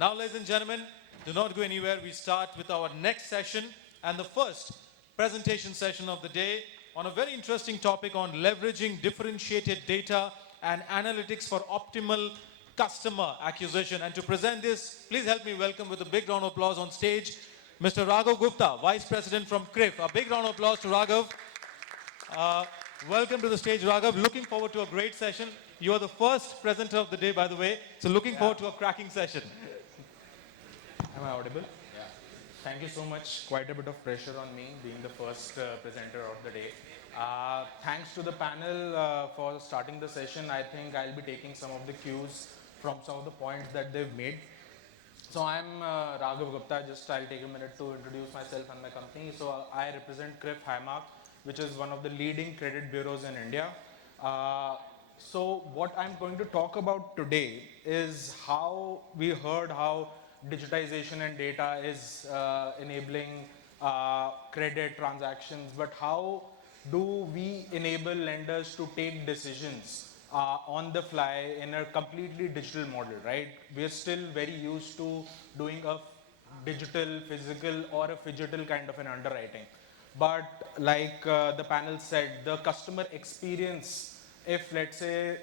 Now, ladies and gentlemen, do not go anywhere. We start with our next session and the first presentation session of the day on a very interesting topic on leveraging differentiated data and analytics for optimal customer acquisition. And to present this, please help me welcome with a big round of applause on stage, Mr. Raghav Gupta, Vice President from CRIF. A big round of applause to Raghav. Welcome to the stage, Raghav. Looking forward to a great session. You are the first presenter of the day, by the way, so looking forward to a cracking session. Am I audible? Yeah. Thank you so much. Quite a bit of pressure on me being the first presenter of the day. Thanks to the panel for starting the session. I think I'll be taking some of the cues from some of the points that they've made. So I'm Raghav Gupta. I'll take a minute to introduce myself and my company. So I represent CRIF India, which is one of the leading credit bureaus in India. So what I'm going to talk about today is how we heard how digitization and data is enabling credit transactions, but how do we enable lenders to take decisions on the fly in a completely digital model, right? We're still very used to doing a digital, physical, or a phygital kind of an underwriting. But like the panel said, the customer experience, if let's say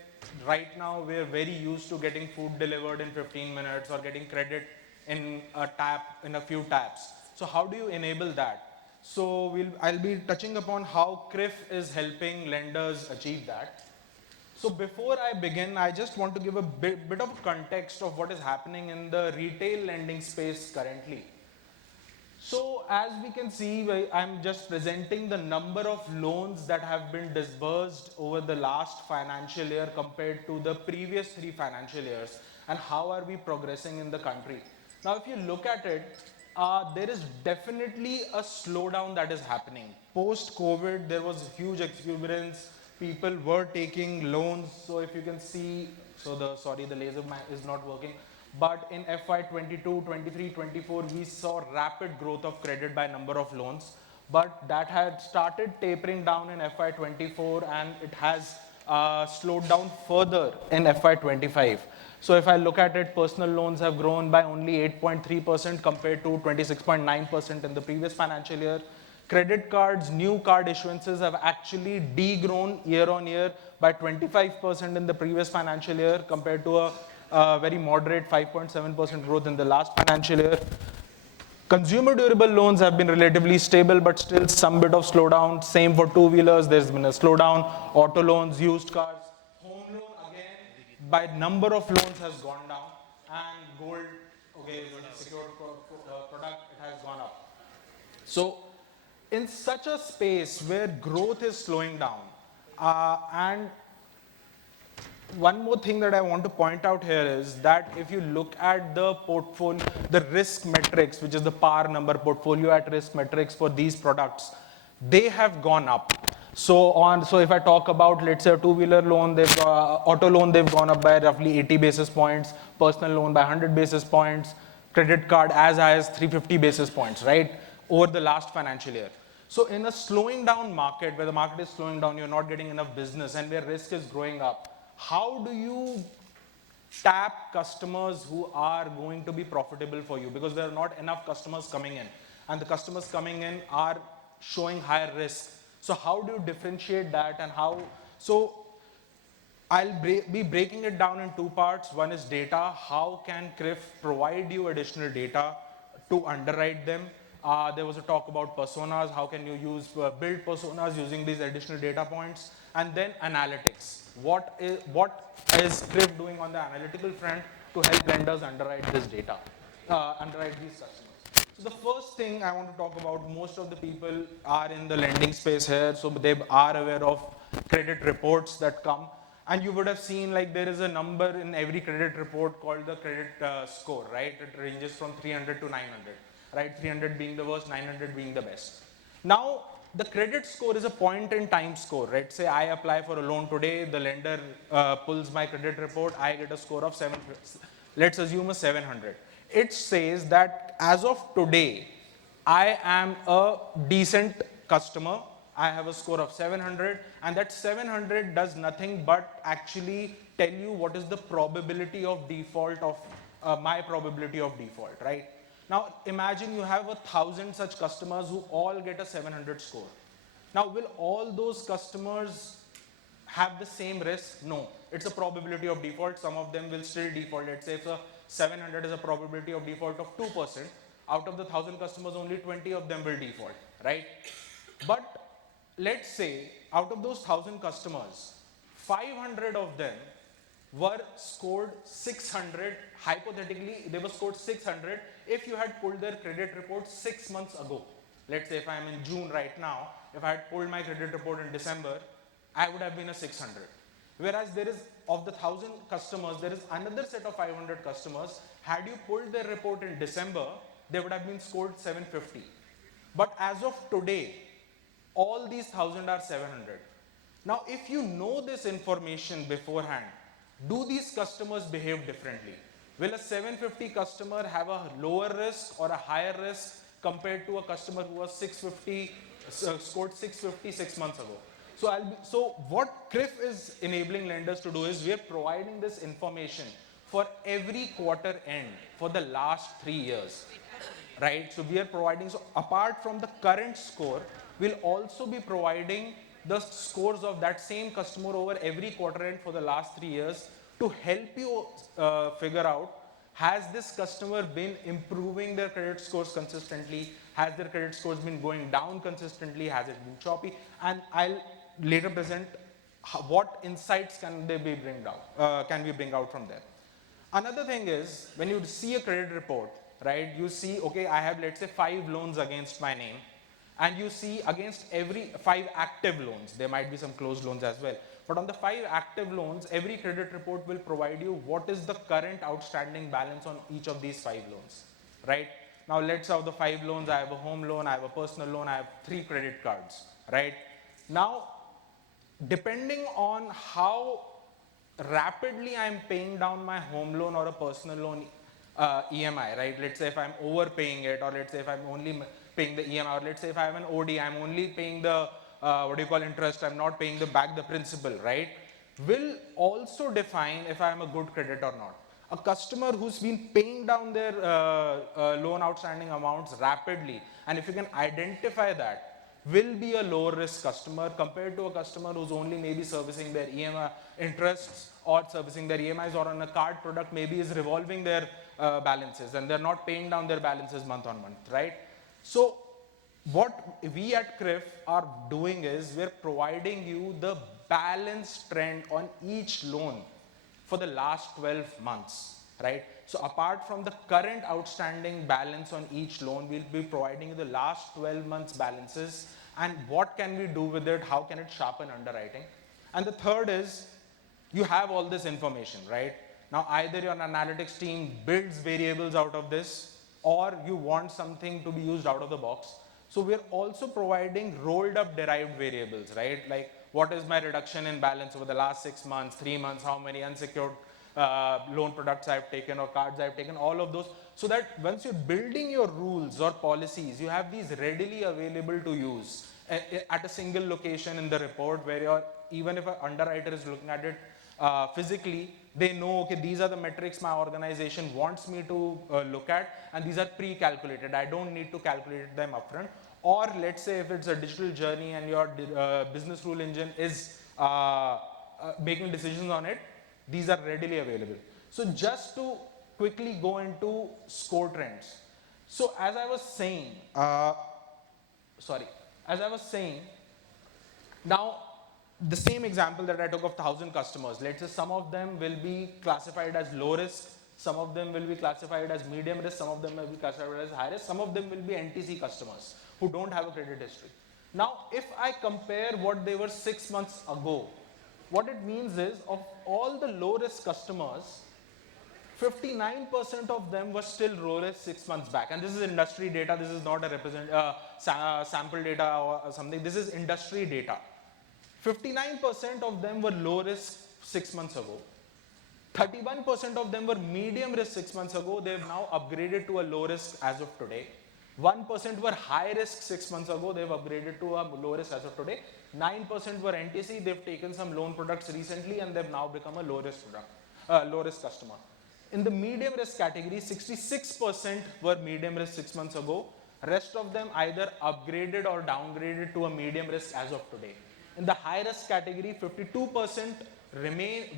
right now we're very used to getting food delivered in 15 minutes or getting credit in a few taps. So how do you enable that? So I'll be touching upon how CRIF is helping lenders achieve that. So before I begin, I just want to give a bit of context of what is happening in the retail lending space currently. So as we can see, I'm just presenting the number of loans that have been disbursed over the last financial year compared to the previous 3 financial years, and how are we progressing in the country. Now, if you look at it, there is definitely a slowdown that is happening. Post-COVID, there was huge exuberance. People were taking loans. So if you can see, the laser is not working. But in FY 22, 23, 24, we saw rapid growth of credit by number of loans. But that had started tapering down in FY 24, and it has slowed down further in FY 25. So if I look at it, personal loans have grown by only 8.3% compared to 26.9% in the previous financial year. Credit cards, new card issuances have actually degrown year on year by 25% in the previous financial year compared to a very moderate 5.7% growth in the last financial year. Consumer durable loans have been relatively stable, but still some bit of slowdown. Same for two-wheelers, there's been a slowdown. Auto loans, used cars. Home loan, again, by number of loans has gone down. And gold, okay, secured product, it has gone up. So in such a space where growth is slowing down, and one more thing that I want to point out here is that if you look at the portfolio, the risk metrics, which is the PAR number, portfolio at risk metrics for these products, they have gone up. So if I talk about, let's say, a two-wheeler loan, auto loan, they've gone up by roughly 80 basis points, personal loan by 100 basis points, credit card as high as 350 basis points, right, over the last financial year. So in a slowing down market, where the market is slowing down, you're not getting enough business, and where risk is growing up, how do you tap customers who are going to be profitable for you? Because there are not enough customers coming in, and the customers coming in are showing higher risk. So how do you differentiate that, and how? So I'll be breaking it down in 2 parts. One is data. How can CRIF provide you additional data to underwrite them? There was a talk about personas. How can you build personas using these additional data points? And then analytics. What is CRIF doing on the analytical front to help lenders underwrite this data, underwrite these customers? So the first thing I want to talk about, most of the people are in the lending space here, so they are aware of credit reports that come. And you would have seen, like, there is a number in every credit report called the credit score, right? It ranges from 300 to 900, right? 300 being the worst, 900 being the best. Now, the credit score is a point-in-time score, right? Say I apply for a loan today, the lender pulls my credit report, I get a score of 700. Let's assume a 700. It says that as of today, I am a decent customer. I have a score of 700, and that 700 does nothing but actually tell you what is the probability of default my probability of default, right? Now imagine you have 1,000 such customers who all get a 700 score. Now will all those customers have the same risk? No, it's a probability of default. Some of them will still default. Let's say if a 700 is a probability of default of 2%, out of the 1,000 customers, only 20 of them will default, right? But let's say out of those 1,000 customers, 500 of them were scored 600. Hypothetically, they were scored 600 if you had pulled their credit report 6 months ago. Let's say if I'm in June right now, if I had pulled my credit report in December, I would have been a 600. Whereas there is, of the 1,000 customers, there is another set of 500 customers. Had you pulled their report in December, they would have been scored 750. But as of today, all these 1,000 are 700. Now, if you know this information beforehand, do these customers behave differently? Will a 750 customer have a lower risk or a higher risk compared to a customer who was 650, scored 650 6 months ago? So what CRIF is enabling lenders to do is we are providing this information for every quarter end for the last 3 years, right? So we are providing, so apart from the current score, we'll also be providing the scores of that same customer over every quarter end for the last 3 years to help you figure out, has this customer been improving their credit scores consistently? Has their credit scores been going down consistently? Has it been choppy? And I'll later present what insights can we bring out from there. Another thing is, when you see a credit report, right, you see, okay, I have, let's say, 5 loans against my name, and you see against every 5 active loans, there might be some closed loans as well, but on the 5 active loans, every credit report will provide you what is the current outstanding balance on each of these 5 loans, right? Now let's say of the 5 loans, I have a home loan, I have a personal loan, I have 3 credit cards, right? Now, depending on how rapidly I'm paying down my home loan or a personal loan EMI, right? Let's say if I'm overpaying it, or let's say if I'm only paying the EMI, or let's say if I have an OD, I'm only paying the interest, I'm not paying back the principal, right? Will also define if I'm a good credit or not. A customer who's been paying down their loan outstanding amounts rapidly, and if you can identify that, will be a low risk customer compared to a customer who's only maybe servicing their EMI interests or servicing their EMIs, or on a card product maybe is revolving their balances and they're not paying down their balances month on month, right? So what we at CRIF are doing is we're providing you the balance trend on each loan for the last 12 months, right? So apart from the current outstanding balance on each loan, we'll be providing you the last 12 months balances and what can we do with it, how can it sharpen underwriting. And the third is, you have all this information, right? Now either your analytics team builds variables out of this, or you want something to be used out of the box. So we're also providing rolled up derived variables, right? Like what is my reduction in balance over the last 6 months, 3 months, how many unsecured loan products I've taken or cards I've taken, all of those, so that once you're building your rules or policies, you have these readily available to use at a single location in the report, where even if an underwriter is looking at it physically, they know, okay, these are the metrics my organization wants me to look at, and these are pre-calculated. I don't need to calculate them upfront. Or let's say if it's a digital journey and your business rule engine is making decisions on it, these are readily available. So just to quickly go into score trends. So as I was saying, now the same example that I took of 1,000 customers, let's say some of them will be classified as low risk, some of them will be classified as medium risk, some of them will be classified as high risk, some of them will be NTC customers who don't have a credit history. Now, if I compare what they were 6 months ago, what it means is, of all the low risk customers, 59% of them were still low risk 6 months back. And this is industry data, this is not a sample data or something, this is industry data. 59% of them were low risk 6 months ago. 31% of them were medium risk 6 months ago. They've now upgraded to a low risk as of today. 1% were high risk 6 months ago. They've upgraded to a low risk as of today. 9% were NTC. They've taken some loan products recently and they've now become a low risk customer. In the medium risk category, 66% were medium risk 6 months ago. Rest of them either upgraded or downgraded to a medium risk as of today. In the high risk category, 52%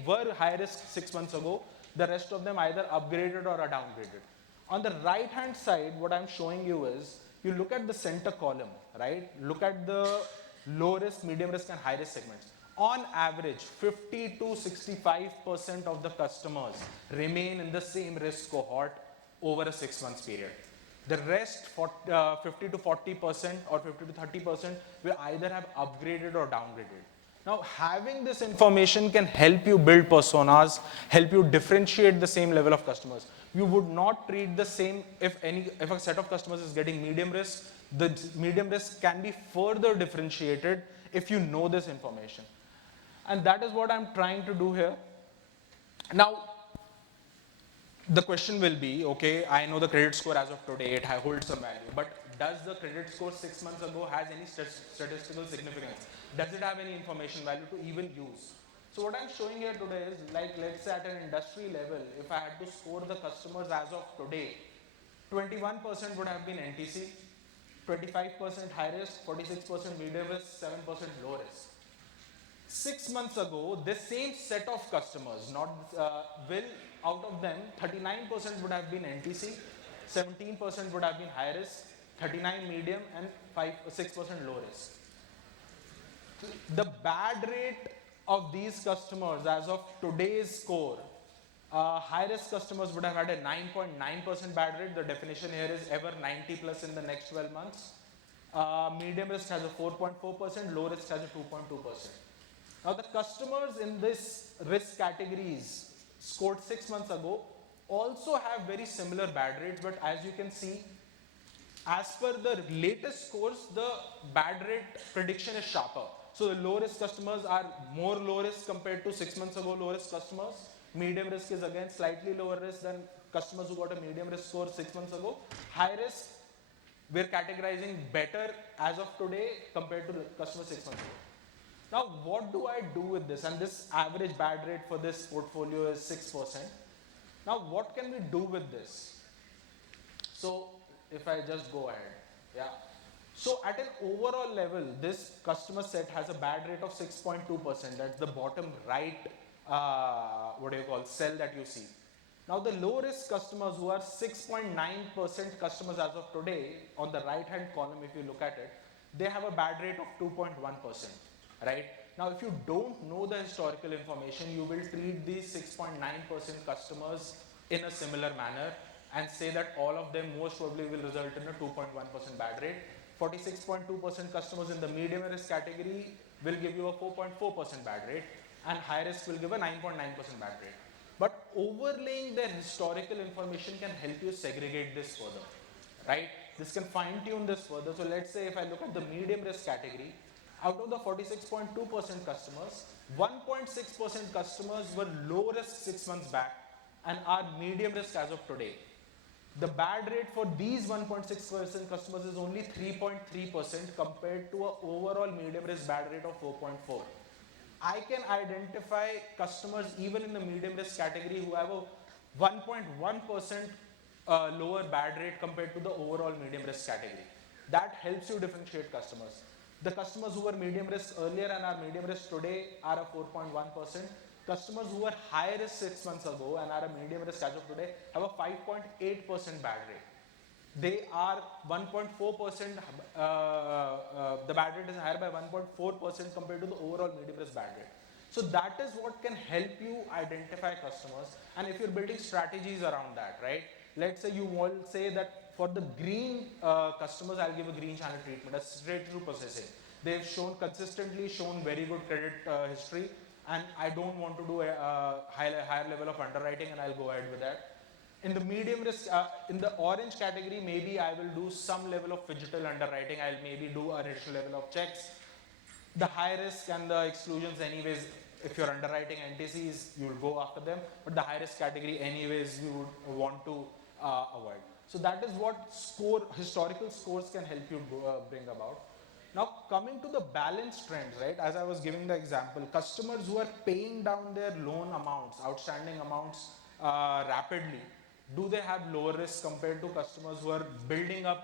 were high risk 6 months ago. The rest of them either upgraded or are downgraded. On the right hand side, what I'm showing you is, you look at the center column, right? Look at the low risk, medium risk and high risk segments. On average, 50 to 65% of the customers remain in the same risk cohort over a 6 months period. The rest, 50 to 40% or 50 to 30% will either have upgraded or downgraded. Now, having this information can help you build personas, help you differentiate the same level of customers. You would not treat the same if a set of customers is getting medium risk, the medium risk can be further differentiated if you know this information. And that is what I'm trying to do here. Now, the question will be, okay, I know the credit score as of today, it holds some value, but does the credit score 6 months ago has any statistical significance? Does it have any information value to even use? So what I'm showing here today is, like, let's say at an industry level, if I had to score the customers as of today, 21% would have been NTC, 25% high risk, 46% medium risk, 7% low risk. 6 months ago, this same set of customers, out of them, 39% would have been NTC, 17% would have been high risk, 39 medium, and 6% low risk. The bad rate of these customers as of today's score, high risk customers would have had a 9.9% bad rate. The definition here is ever 90 plus in the next 12 months. Medium risk has a 4.4%, low risk has a 2.2%. Now the customers in this risk categories scored 6 months ago also have very similar bad rates, but as you can see, as per the latest scores, the bad rate prediction is sharper. So the low risk customers are more low risk compared to 6 months ago low risk customers. Medium risk is again slightly lower risk than customers who got a medium risk score 6 months ago. High risk, we're categorizing better as of today compared to the customer 6 months ago. Now, what do I do with this? And this average bad rate for this portfolio is 6%. Now, what can we do with this? So, if I just go ahead, yeah. So, at an overall level, this customer set has a bad rate of 6.2%. That's the bottom right, cell that you see. Now, the low risk customers who are 6.9% customers as of today, on the right hand column, if you look at it, they have a bad rate of 2.1%. Right? Now, if you don't know the historical information, you will treat these 6.9% customers in a similar manner and say that all of them most probably will result in a 2.1% bad rate. 46.2% customers in the medium risk category will give you a 4.4% bad rate, and high risk will give a 9.9% bad rate. But overlaying their historical information can help you segregate this further. Right? This can fine tune this further. So let's say if I look at the medium risk category, out of the 46.2% customers, 1.6% customers were low risk 6 months back and are medium risk as of today. The bad rate for these 1.6% customers is only 3.3% compared to an overall medium risk bad rate of 4.4%. I can identify customers even in the medium risk category who have a 1.1% lower bad rate compared to the overall medium risk category. That helps you differentiate customers. The customers who were medium risk earlier and are medium risk today are a 4.1%. Customers who were high risk 6 months ago and are a medium risk as of today have a 5.8% bad rate. They are 1.4%, the bad rate is higher by 1.4% compared to the overall medium risk bad rate. So that is what can help you identify customers, and if you're building strategies around that, right? Let's say you will say that for the green customers, I'll give a green channel treatment, a straight through processing. They've consistently shown very good credit history, and I don't want to do a higher level of underwriting, and I'll go ahead with that. In the medium risk, in the orange category, maybe I will do some level of phygital underwriting. I'll maybe do an additional level of checks. The high risk and the exclusions, anyways, if you're underwriting NTCs, you'll go after them. But the high risk category, anyways, you would want to avoid. So that is what historical scores can help you bring about. Now, coming to the balance trends, right? As I was giving the example, customers who are paying down their loan amounts, outstanding amounts, rapidly, do they have lower risk compared to customers who are building up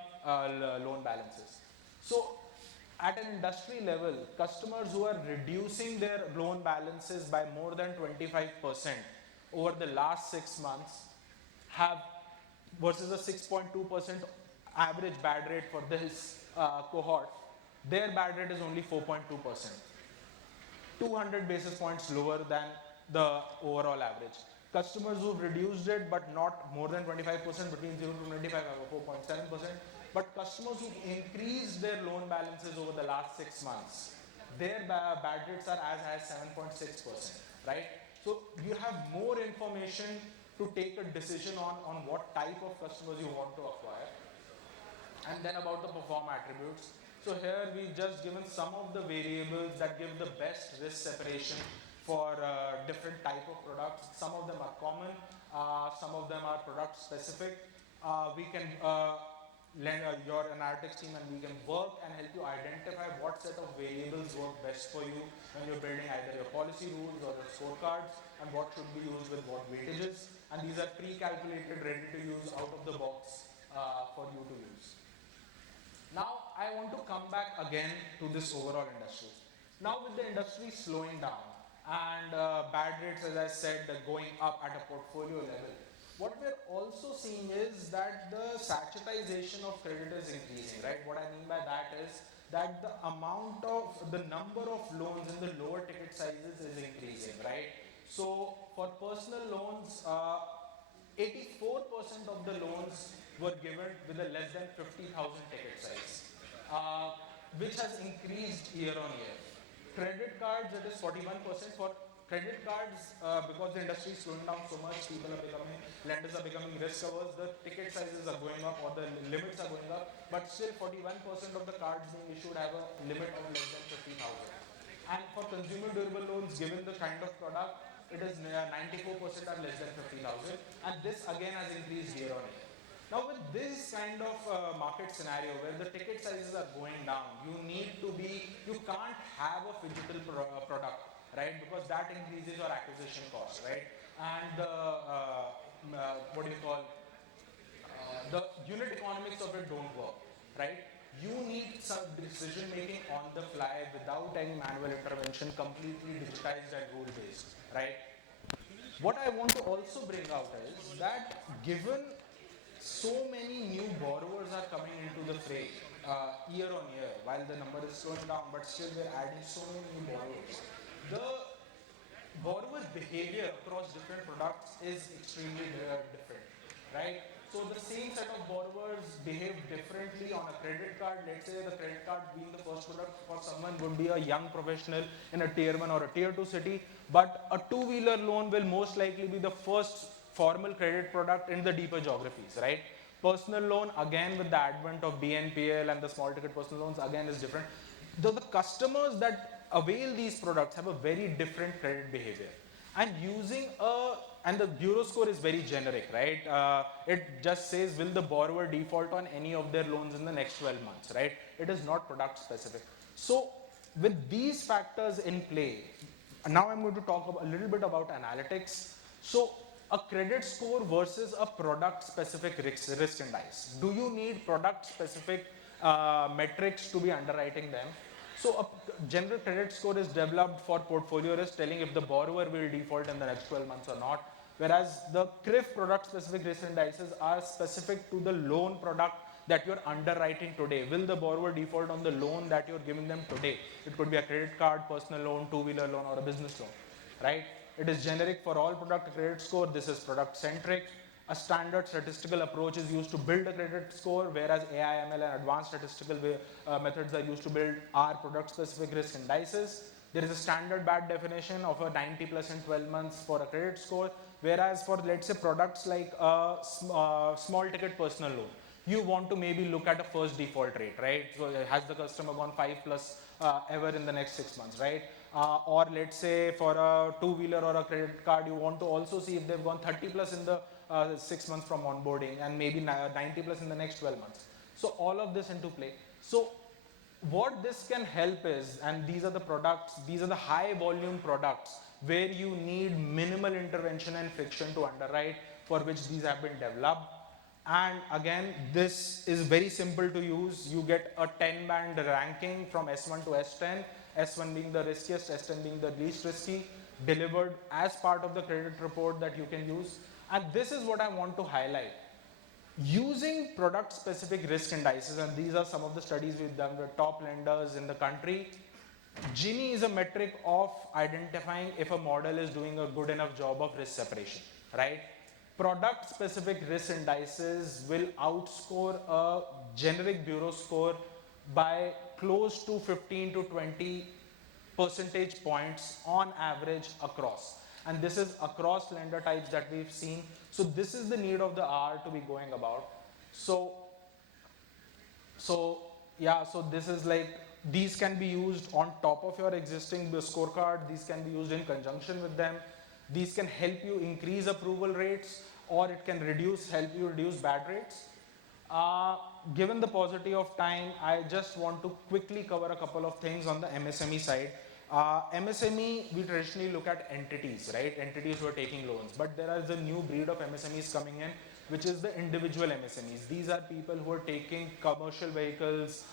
loan balances? So at an industry level, customers who are reducing their loan balances by more than 25% over the last 6 months have, versus a 6.2% average bad rate for this cohort, their bad rate is only 4.2%. 200 basis points lower than the overall average. Customers who've reduced it but not more than 25%, between 0 to 25 have a 4.7%. But customers who've increased their loan balances over the last 6 months, their bad rates are as high as 7.6%, right? So you have more information to take a decision on what type of customers you want to acquire. And then about the perform attributes. So here we've just given some of the variables that give the best risk separation for different type of products. Some of them are common, some of them are product specific. We can lend your analytics team and we can work and help you identify what set of variables work best for you when you're building either your policy rules or your scorecards, and what should be used with what weightages. And these are pre-calculated, ready to use out of the box for you to use. Now, I want to come back again to this overall industry. Now, with the industry slowing down and bad rates, as I said, going up at a portfolio level, what we're also seeing is that the sachetization of credit is increasing, right? What I mean by that is that the number of loans in the lower ticket sizes is increasing, right? So, for personal loans, 84% of the loans were given with a less than 50,000 ticket size, which has increased year on year. Credit cards, it is 41%. For credit cards, because the industry is slowing down so much, lenders are becoming risk averse, the ticket sizes are going up or the limits are going up, but still 41% of the cards being issued have a limit of less than 50,000. And for consumer durable loans, given the kind of product, it is 94% are less than 50,000, and this again has increased year on year. Now with this kind of market scenario where the ticket sizes are going down, you can't have a phygital product, right? Because that increases your acquisition cost, right? And the unit economics of it don't work, right? You need some decision making on the fly without any manual intervention, completely digitized and rule based, right? What I want to also bring out is that given so many new borrowers are coming into the fray year on year, while the number is slowing down, but still we're adding so many new borrowers. The borrower behavior across different products is extremely different, right? So the same set of borrowers behave differently on a credit card. Let's say the credit card being the first product for someone would be a young professional in a tier 1 or a tier 2 city, but a two-wheeler loan will most likely be the first formal credit product in the deeper geographies, right? Personal loan, again with the advent of BNPL and the small ticket personal loans, again is different. Though the customers that avail these products have a very different credit behavior. And and the bureau score is very generic, right? It just says, will the borrower default on any of their loans in the next 12 months, right? It is not product specific. So with these factors in play, now I'm going to talk a little bit about analytics. So a credit score versus a product specific risk index. Do you need product specific metrics to be underwriting them? So a general credit score is developed for portfolio risk, telling if the borrower will default in the next 12 months or not. Whereas the CRIF product specific risk indices are specific to the loan product that you're underwriting today. Will the borrower default on the loan that you're giving them today? It could be a credit card, personal loan, two-wheeler loan, or a business loan, right? It is generic for all product credit score. This is product centric. A standard statistical approach is used to build a credit score, whereas AI, ML, and advanced statistical methods are used to build our product specific risk indices. There is a standard bad definition of a 90 plus in 12 months for a credit score, whereas for, let's say, products like a small ticket personal loan, you want to maybe look at a first default rate, right? So has the customer gone 5 plus ever in the next 6 months, right? Or let's say for a two-wheeler or a credit card, you want to also see if they've gone 30 plus in the 6 months from onboarding and maybe 90 plus in the next 12 months. So all of this into play. So what this can help is, and these are the products, these are the high volume products where you need minimal intervention and friction to underwrite, for which these have been developed. And again, this is very simple to use. You get a 10-band ranking from S1 to S10, S1 being the riskiest, S10 being the least risky, delivered as part of the credit report that you can use. And this is what I want to highlight. Using product-specific risk indices, and these are some of the studies we've done with top lenders in the country, Gini is a metric of identifying if a model is doing a good enough job of risk separation, right? Product-specific risk indices will outscore a generic bureau score by close to 15 to 20 percentage points on average across. And this is across lender types that we've seen. So this is the need of the hour to be going about. So this is like, these can be used on top of your existing scorecard. These can be used in conjunction with them. These can help you increase approval rates, or it can help you reduce bad rates. Given the paucity of time, I just want to quickly cover a couple of things on the MSME side. MSME, we traditionally look at entities, right? Entities who are taking loans. But there is a new breed of MSMEs coming in, which is the individual MSMEs. These are people who are taking commercial vehicles,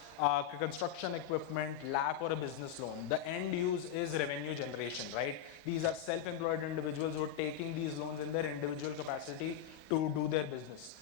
construction equipment, LAP or a business loan. The end use is revenue generation, right? These are self-employed individuals who are taking these loans in their individual capacity to do their business.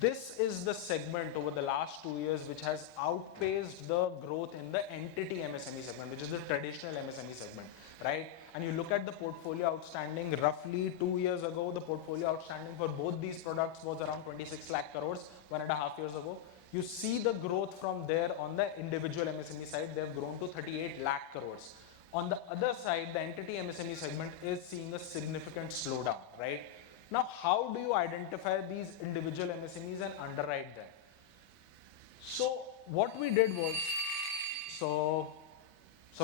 This is the segment over the last 2 years which has outpaced the growth in the entity MSME segment, which is the traditional MSME segment, right? And you look at the portfolio outstanding, roughly 2 years ago, the portfolio outstanding for both these products was around 26 lakh crores, 1.5 years ago. You see the growth from there on the individual MSME side, they have grown to 38 lakh crores. On the other side, the entity MSME segment is seeing a significant slowdown, right? Now, how do you identify these individual MSMEs and underwrite them? So, what we did was, so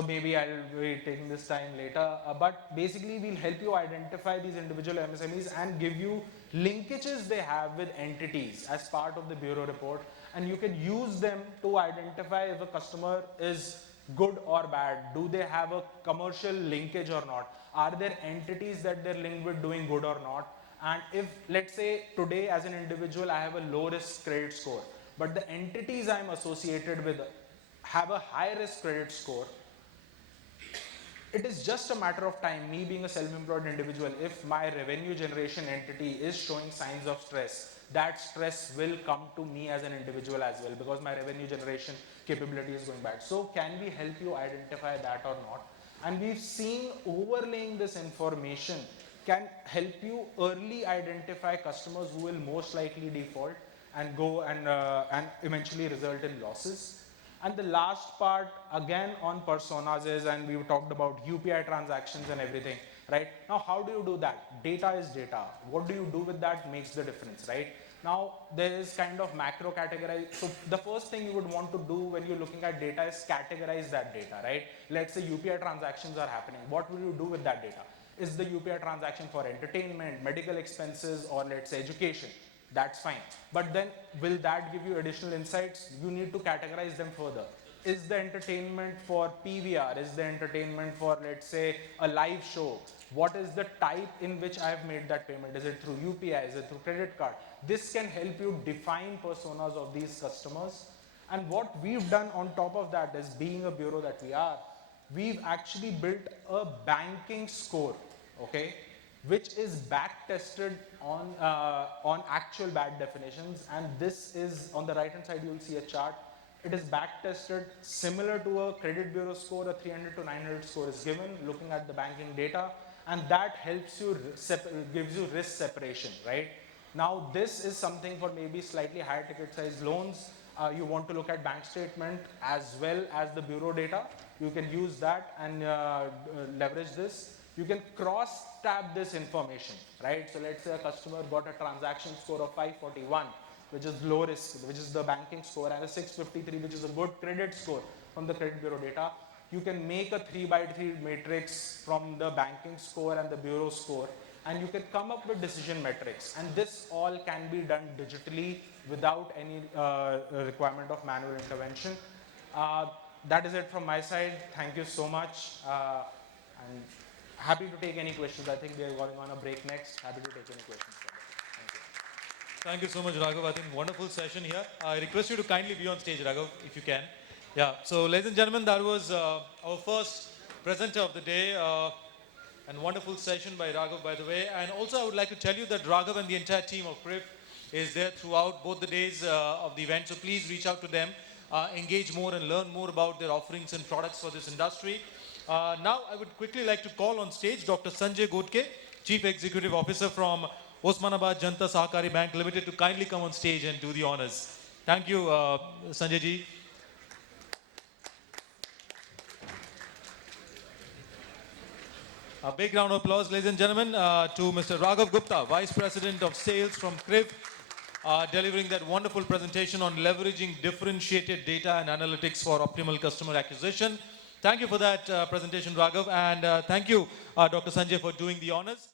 maybe I'll be taking this time later, but basically we'll help you identify these individual MSMEs and give you linkages they have with entities as part of the bureau report, and you can use them to identify if a customer is good or bad. Do they have a commercial linkage or not? Are there entities that they're linked with doing good or not? And if, let's say, today as an individual, I have a low risk credit score, but the entities I'm associated with have a high risk credit score, it is just a matter of time, me being a self-employed individual, if my revenue generation entity is showing signs of stress, that stress will come to me as an individual as well, because my revenue generation capability is going bad. So can we help you identify that or not? And we've seen overlaying this information can help you early identify customers who will most likely default and go and eventually result in losses. And the last part, again on personas is, and we talked about UPI transactions and everything, right? Now, how do you do that? Data is data. What do you do with that makes the difference, right? Now, there is kind of macro categorize. So the first thing you would want to do when you're looking at data is categorize that data, right? Let's say UPI transactions are happening. What will you do with that data? Is the UPI transaction for entertainment, medical expenses, or let's say education? That's fine. But then will that give you additional insights? You need to categorize them further. Is the entertainment for PVR? Is the entertainment for, let's say, a live show? What is the type in which I have made that payment? Is it through UPI? Is it through credit card? This can help you define personas of these customers. And what we've done on top of that is, being a bureau that we are, we've actually built a banking score, okay, which is back tested on actual bad definitions. And this is on the right hand side, you'll see a chart. It is back tested similar to a credit bureau score. A 300 to 900 score is given looking at the banking data, and that helps you, gives you risk separation, right? Now, this is something for maybe slightly higher ticket size loans. You want to look at bank statement as well as the bureau data. You can use that and leverage this. You can cross-tab this information, right? So let's say a customer got a transaction score of 541, which is low risk, which is the banking score, and a 653, which is a good credit score from the credit bureau data. You can make a 3x3 matrix from the banking score and the bureau score, and you can come up with decision metrics. And this all can be done digitally without any requirement of manual intervention. That is it from my side. Thank you so much. And happy to take any questions. I think we are going on a break next. Happy to take any questions. Thank you. Thank you so much, Raghav. I think wonderful session here. I request you to kindly be on stage, Raghav, if you can. Yeah, so ladies and gentlemen, that was our first presenter of the day. And wonderful session by Raghav, by the way. And also I would like to tell you that Raghav and the entire team of CRIF is there throughout both the days of the event. So please reach out to them, engage more and learn more about their offerings and products for this industry. Now I would quickly like to call on stage Dr. Sanjay Godke, Chief Executive Officer from Osmanabad Janta Sahakari Bank Limited, to kindly come on stage and do the honors. Thank you, Sanjay ji. A big round of applause, ladies and gentlemen, to Mr. Raghav Gupta, Vice President of Sales from CRIF, delivering that wonderful presentation on leveraging differentiated data and analytics for optimal customer acquisition. Thank you for that presentation, Raghav, and thank you, Dr. Sanjay, for doing the honors.